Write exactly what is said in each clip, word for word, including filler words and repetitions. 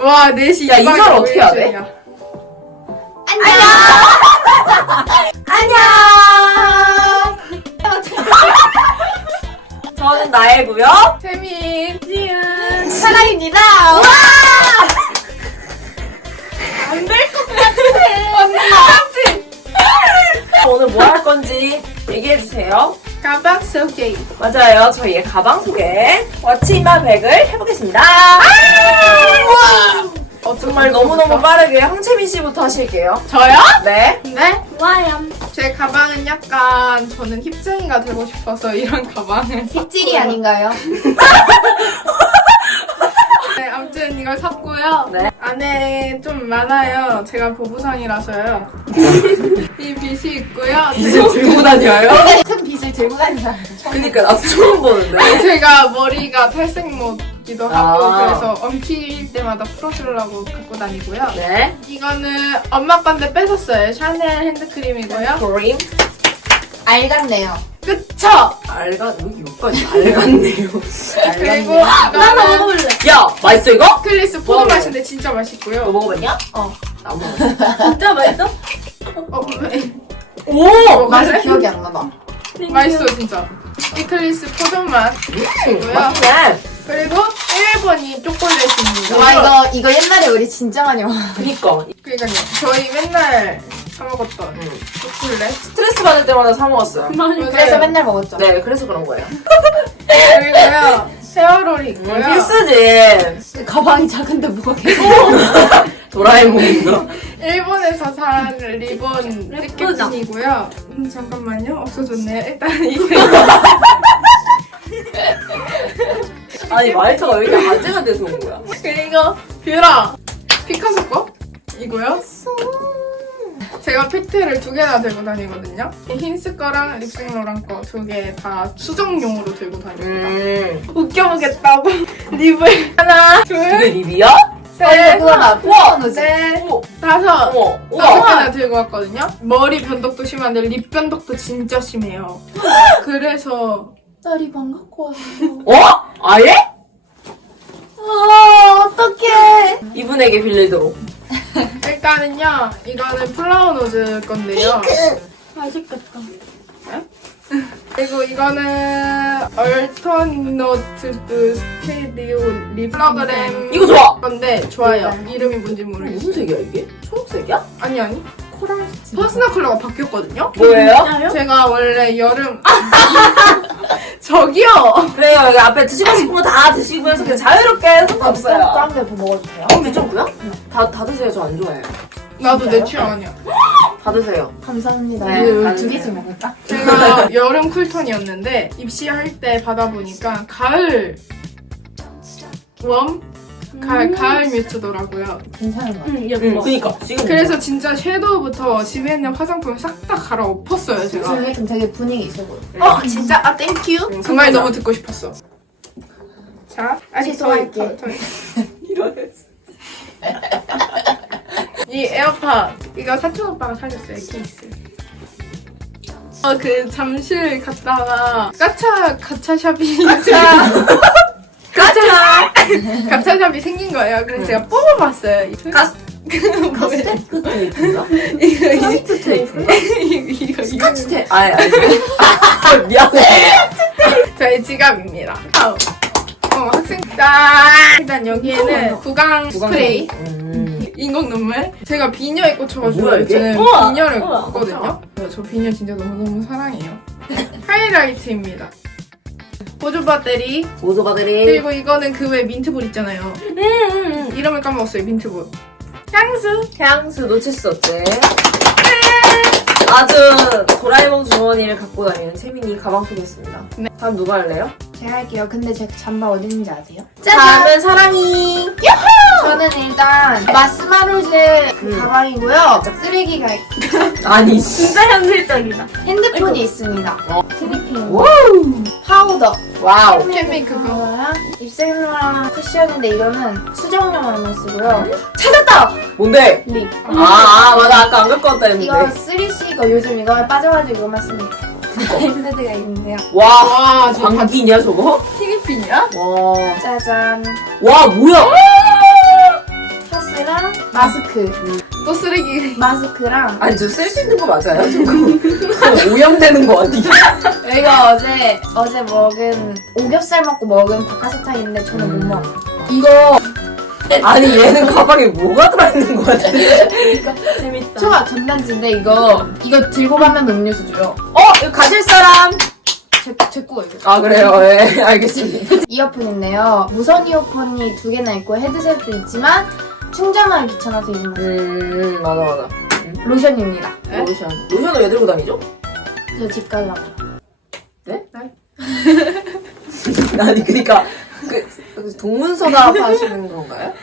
와, 넷이 야, 인사를 어떻게 해야 돼? 안녕. 안녕. 저는 나혜고요. 태민. 지은. 사랑입니다. 와. 안 될 것 같아. 언니, 맞지? 오늘 뭐 할 건지 얘기해주세요. 가방 소개. 맞아요. 저희의 가방 소개. 워치마 백을 해보겠습니다. 어, 정말 너무너무 빠르게 황채민 씨부터 하실게요. 저요? 네. 네. 좋아요. 제 가방은 약간 저는 힙쟁이가 되고 싶어서 이런 가방을 힙질이 아닌가요? 네, 아무튼 이걸 샀고요. 네. 안에 좀 많아요. 제가 보부상이라서요. 이 빗이 있고요. 빗을 들고 다녀요? 큰 빗을 들고 다니는 그니까 나도 처음 보는데. 제가 머리가 탈색모기도 하고 아. 그래서 엉킬 때마다 풀어주려고 갖고 다니고요. 네. 이거는 엄마 건데 뺏었어요. 샤넬 핸드크림이고요. 그림. 알 같네요. 그쵸? 알가, 여기 여기까지 알갔네요. 그리고 나도 이거는 먹어볼래. 야, 맛있어 이거? 클리스 포도 먹어봐요. 맛인데 진짜 너 맛있고요. 먹어봤냐? 어. 안 먹었어. 진짜 맛있어? 어, 왜? 오! 먹을래? 맛이 기억이 안 나나. 맛있어 진짜. 이클리스 포도 맛. 음, 맛있네. 그리고 일 번이 초콜릿입니다. 와 이거 이거 옛날에 우리 진짜 많이 먹어. 그니까. 그러니까요. 저희 맨날 사 먹었던 음. 초콜릿. 스트레스 받을 때마다 사 먹었어요. 그래서 맨날 먹었죠. 네, 그래서 그런 거예요. 그리고요 세월홀이 있고요. 음, 필수지. 가방이 작은데 뭐가 계속. 도라에몽인가? 일본에서 산 리본 찌개핀이고요. 음, 잠깐만요. 없어졌네요. 일단 이거 아니, 말투가 왜 이렇게 아재가 돼서 온 거야? 그리고 뷰라 피카소 거 이고요. 제가 팩트를 두 개나 들고 다니거든요. 이 힌스 거랑 립싱로랑 거 두 개 다 수정용으로 들고 다닙니다. 음. 웃겨보겠다고 립을 하나, 둘, 이게 립이야? 셋, 그거 나 우와! 넷, 오, 다섯. 어머, 다섯 우와. 개나 들고 왔거든요. 머리 변덕도 심한데 립 변덕도 진짜 심해요. 그래서 딸이 방 갖고 왔어. 어? 아예? 아 어떡해. 이분에게 빌리도록. 일단은요, 이거는 플라워 노즈 건데요. 맛있겠다. 그리고 이거는 얼터너티브 스테디오 립 플러그램 이거 좋아! 건데 좋아요. 이름이 뭔지 모르겠어요. 무슨 색이야, 이게? 초록색이야? 아니 아니. 코랄 퍼스널 컬러가 바뀌었거든요. 뭐예요? 제가 원래 여름 저기요. 그래요, 여기 앞에 드시고 싶은 거 다 드시면서 그냥 자유롭게 상관없어요. 딴데 뭐 먹어도 돼요? 어, 괜찮고요? 다, 다 드세요, 저 안 좋아해요. 나도 내 취향 아니야. 다 드세요. 감사합니다. 네, 이거 안 두 돼요. 개씩 먹을까? 제가 여름 쿨톤이었는데 입시할 때 받아보니까 가을 웜? 가을, 가을 뮤트더라고요. 괜찮은 것 같아. 응, 그니까. 지금 그래서 진짜 섀도우부터 집에 있는 화장품을 싹 다 갈아엎었어요, 제가. 지금 좀 되게 분위기 있어 보여. 어, 진짜? 아, 땡큐? 응, 그 말 진짜. 너무 듣고 싶었어. 자, 아직 더, 취소할게. 더, 더. 이러네. 이 에어팟, 이거 사촌 오빠가 사줬어요, 케이스. 어, 그, 잠실 갔다가, 가차, 가차샵이. 가차! 가차! 가차샵이 생긴 거예요. 그래서 제가 뽑아봤어요. 가스, 뭐예요? 스티크 테이프인가? 이거, 이거, 스티크 테이프인가? 이거, 이거. 스카치 테이프. 아니, 아니. 아, 미안해. 저희 지갑입니다. 다음. 어, 학생. 짠! 일단 여기에는 구강 스프레이. 음. 인공 눈물. 제가 비녀에 꽂혀가지고 뭐야, 이게? 저는 우와, 비녀를 우와, 꽂거든요. 저 비녀 진짜 너무너무 사랑해요. 하이라이트입니다. 보조 배터리. 보조 바들이. 그리고 이거는 그 외 민트볼 있잖아요. 음, 음, 음. 이름을 까먹었어요, 민트볼. 향수. 향수 놓칠 수 없지. 아주 도라에몽 주머니를 갖고 다니는 채민이 가방 소개했습니다. 네. 다음 누가 할래요? 제가 할게요. 근데 제 잠바 어디 있는지 아세요? 다음은 사랑이. 저는 일단 마스마로즈 그 음. 가방이고요. 쓰레기가 있고 아니, 진짜 현실적이다. 핸드폰이 있습니다. 어. 드리핑, 와우. 파우더, 와우. 캠핑 그거. 그거랑 입술로랑 쿠션인데 이거는 수정용으로만 쓰고요. 찾았다! 뭔데? 립. 아, 아, 맞아. 아까 안 갖고 왔다 이거 했는데. 쓰리씨 이거 요즘 이거 빠져가지고 이거만 씁니다. 핸드드가 있는데요. 와, 와, 저 방귀냐, 저거? 티니핀이야? 와. 짜잔. 와, 뭐야? 마스크. 또 쓰레기. 마스크랑 아니 저 쓸 수 있는 거 맞아요? 저거 오염되는 거 아니야? 이거 어제 어제 먹은 오겹살 먹고 먹은 박하사탕인데 저는 음. 못 먹어. 이거 아니 얘는 가방에 뭐가 들어있는 거 같아? 재밌다. 초밥 전단지인데 이거 이거 들고 가면 음료수 줘요. 어? 이거 가질 사람? 제, 제 거예요. 아 그래요? 예 알겠습니다. 이어폰인데요. 무선 이어폰이 두 개나 있고 헤드셋도 있지만 충전하기 귀찮아서 있는 거예요. 음 맞아 맞아. 로션입니다. 로션. 로션을 왜 들고 다니죠? 저 집 가려고. 네? 아니 그니까 그 동문서답 하시는 건가요?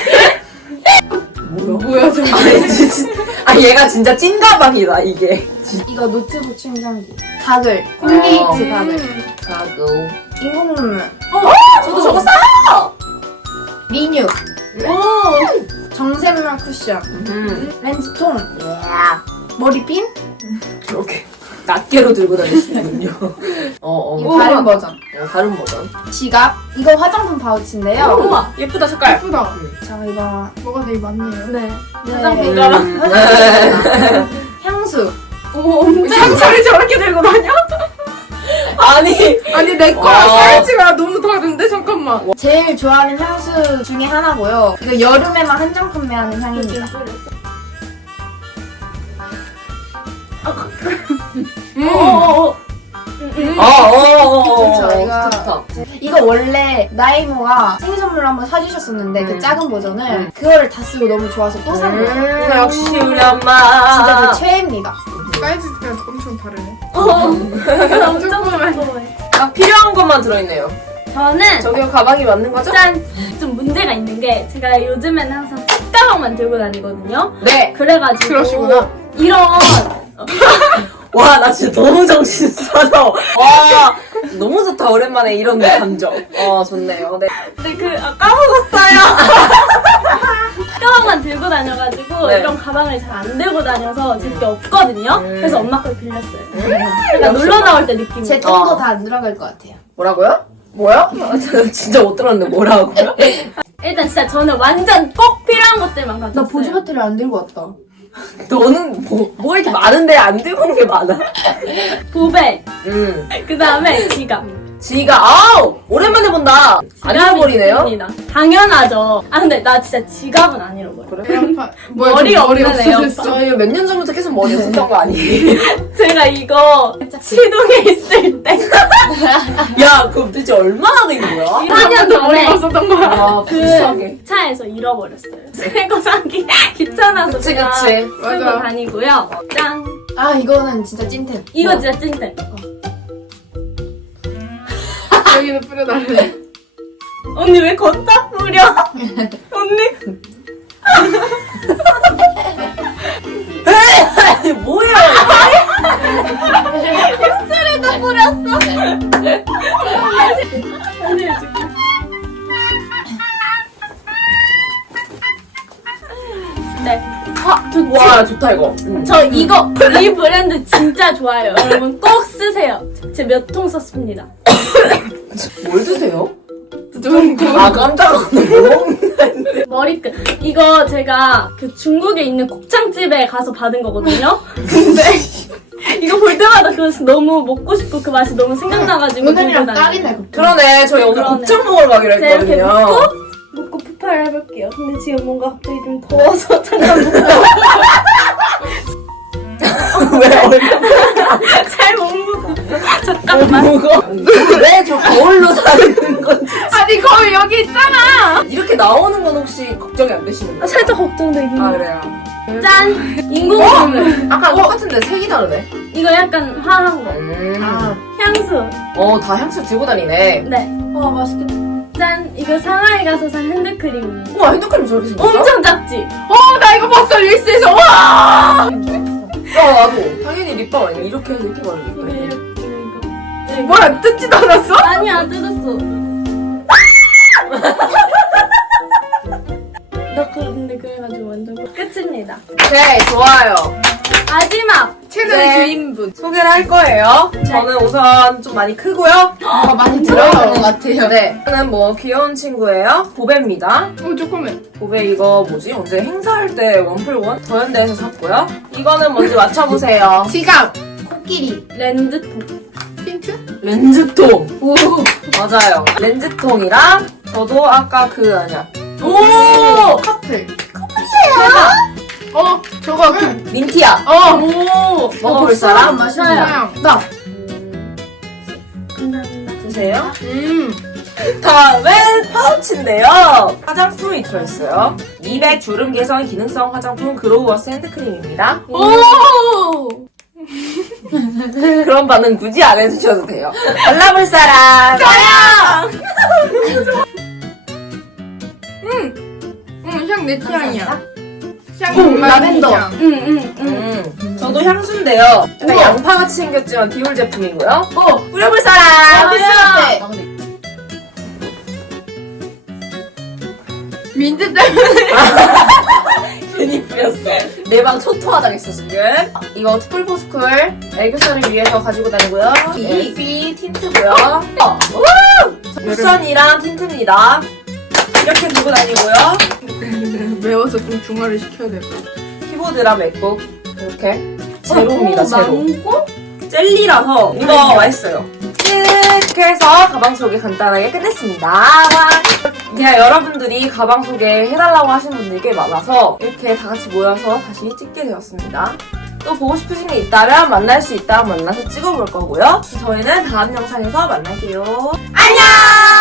뭐야? 뭐야 저. 아니 진짜 아 얘가 진짜 찐 가방이다 이게. 이거 노트북 충전기. 가글. 콜게이트 어. 가글. 가고. 인공 눈물. 저도 저거 싸. 리뉴. 오. 정샘물 쿠션. 음. 렌즈통. 머리핀. 이렇게 낱개로 들고 다니시는군요. 어 어. 이거 다른 버전. 어, 다른 버전. 지갑. 이거 화장품 파우치인데요. 우와 예쁘다 색깔. 예쁘다. 자 이거. 뭐가 되게 많네요. 네. 화장품 네. 가방. 화장품. 향수. 오, 향수를 저렇게 들고 다녀? 아니 아니 내 거랑 와. 사이즈가 너무 다른데 잠깐만. 제일 좋아하는 향수 중에 하나고요. 이거 여름에만 한정 판매하는 향입니다. 음. 어어어. 음. 어어어. 그쵸, 이거. 좋다. 이거 원래 나이모가 생일 선물로 한번 사주셨었는데 그 음. 작은 버전을 음. 그거를 다 쓰고 너무 좋아서 또 산 거예요. 음, 역시 우리 엄마. 진짜 제 최애입니다. 사이즈가 엄청 다르네. 어. 조금만. 아, 필요한 것만 들어있네요. 저는 저기요 가방이 맞는 거죠? 짠! 좀 문제가 있는 게 제가 요즘에는 항상 책가방만 들고 다니거든요. 네. 그래가지고 그러시구나. 이런 와, 나 진짜 너무 정신 사나워. 와, 너무 좋다. 오랜만에 이런 감정. 어, 좋네요. 네. 근데 그 아, 까먹었어요. 가방만 들고 다녀가지고 네. 이런 가방을 잘 안 들고 다녀서 제게 없거든요. 음. 그래서 엄마 걸 빌렸어요. 음. 그러니까 놀러 나올 때 느낌. 제 어. 똥도 다 늘어갈 것 같아요. 뭐라고요? 뭐야? 저 진짜 못 들었는데 뭐라고요? 일단 진짜 저는 완전 꼭 필요한 것들만 가졌어요. 나 보조 배터리 안 들고 왔다. 너는 뭐, 뭐 이렇게 많은데 안 들고 온 게 많아? 보배, 음. 그 다음에 지갑. 지가, 아우! 오랜만에 본다. 안 지갑이 잃어버리네요? 있습니다. 당연하죠. 아 근데 나 진짜 지갑은 안 잃어버려. 에어팟. 뭐야, 머리 저 머리 없는 없어졌어. 저희 몇 년 전부터 계속 머리 없었던 거 아니에요? 제가 이거 시동에 있을 때 야, 그럼 도대체 얼마나 된 거야? 사 년 머리 전에 없었던 거야. 아, 불쌍해. 그 차에서 잃어버렸어요. 새 거 사기 귀찮아서 그치, 그냥 그치. 쓰고 맞아. 다니고요. 짠! 아 이거는 진짜 찐템. 이거 뭐? 진짜 찐템. 여기는 뿌려달래. 언니 왜 걷다 뿌려? 언니 아니, 뭐야? 입술에다 뿌렸어. 언니 지금 네. 아, 좋지. 와, 좋다, 이거. 음. 저 이거 이 브랜드 진짜 좋아요. 여러분 꼭 쓰세요. 제 몇 통 썼습니다. 뭘 드세요? 좀 아, 깜짝 놀랐네. 머리끈. 이거 제가 그 중국에 있는 곱창집에 가서 받은 거거든요. 근데 이거 볼 때마다 그 너무 먹고 싶고 그 맛이 너무 생각나가지고 오늘이랑 들고 다녀요. 딱이네. 그러네, 저희 오늘 그러네. 곱창 먹으러 가기로 제가 이렇게 했거든요. 먹고 먹고 푸파를 해볼게요. 근데 지금 뭔가 갑자기 좀 더워서 잠깐 먹고 왜 얼마 잘못 먹고 잠깐만. 먹어? 왜 저 거울로 사는 건지. 아니 거울 여기 있잖아. 이렇게 나오는 건 혹시 걱정이 안 되시는 거예요? 살짝 걱정되긴 아, 해요. 그래요. 짠! 인공눈물. 아까 똑같은데 색이 다르네. 이거 약간 화한 거. 음. 아, 향수. 어, 다 향수 들고 다니네. 네. 와 맛있겠다. 짠! 이거 상하이 가서 산 핸드크림. 우와, 핸드크림 저렇게 생겼어? 엄청 작지? 어, 나 이거 봤어 릴스에서. 와. 어, 나도. 당연히 립밤 아니면 이렇게 해서 이렇게 바르는 이거 거 이렇게 이거. 뭐야 뜯지도 않았어? 아니야 뜯었어. 나 그, 근데 그래가지고 완전 끝입니다. 오케이, 좋아요. 마지막 채널 네. 주인분. 소개를 할 거예요. 저는 우선 좀 많이 크고요. 뭐가 많이 들어있는 것 같아요. 네. 저는 뭐 귀여운 친구예요. 보배입니다. 어, 조금만. 보배 이거 뭐지? 언제 행사할 때 원플원 더현대에서 샀고요. 이거는 뭔지 맞춰보세요. 지갑. 코끼리. 렌즈통. 힌트? 렌즈통. 오. 맞아요. 렌즈통이랑 저도 아까 그 아니야. 오! 커플. 대박! 어, 저거 그, 민티야. 어. 오. 먹어볼 사람? 맛있는 사양. 나. 드세요. 음. 다음은 파우치인데요. 화장품이 들어있어요. 미백 주름 개선 기능성 화장품 그로우워스 핸드크림입니다. 오. 그런 반응 굳이 안 해주셔도 돼요. 발라볼 사람. 음, 향 내 취향이야. 향 오, 정말 라벤더. 내 취향. 응, 응, 응. 음, 저도 향수인데요. 약간 우와. 양파같이 생겼지만 디올 제품이고요. 어. 뿌려볼 사람. 비슷해. 아, 근데 민트 때문에. 괜히 뿌렸어. 내 방 초토화당했어 지금. 이거 투쿨포스쿨 애교살을 위해서 가지고 다니고요. 엘피 틴트고요. 어, 우! 쿠션이랑 틴트입니다. 이렇게 들고 다니고요. 매워서 좀 중화를 시켜야 될 것 같아. 키보드랑 맥북 이렇게 제로입니다. 오, 제로. 망고? 젤리라서 이거 맛있어요. 이렇게 해서 가방 소개 간단하게 끝냈습니다. 와. 그냥 여러분들이 가방 소개 해달라고 하신 분들이 꽤 많아서 이렇게 다 같이 모여서 다시 찍게 되었습니다. 또 보고 싶으신 게 있다면 만날 수 있다면 만나서 찍어볼 거고요. 저희는 다음 영상에서 만날게요. 안녕!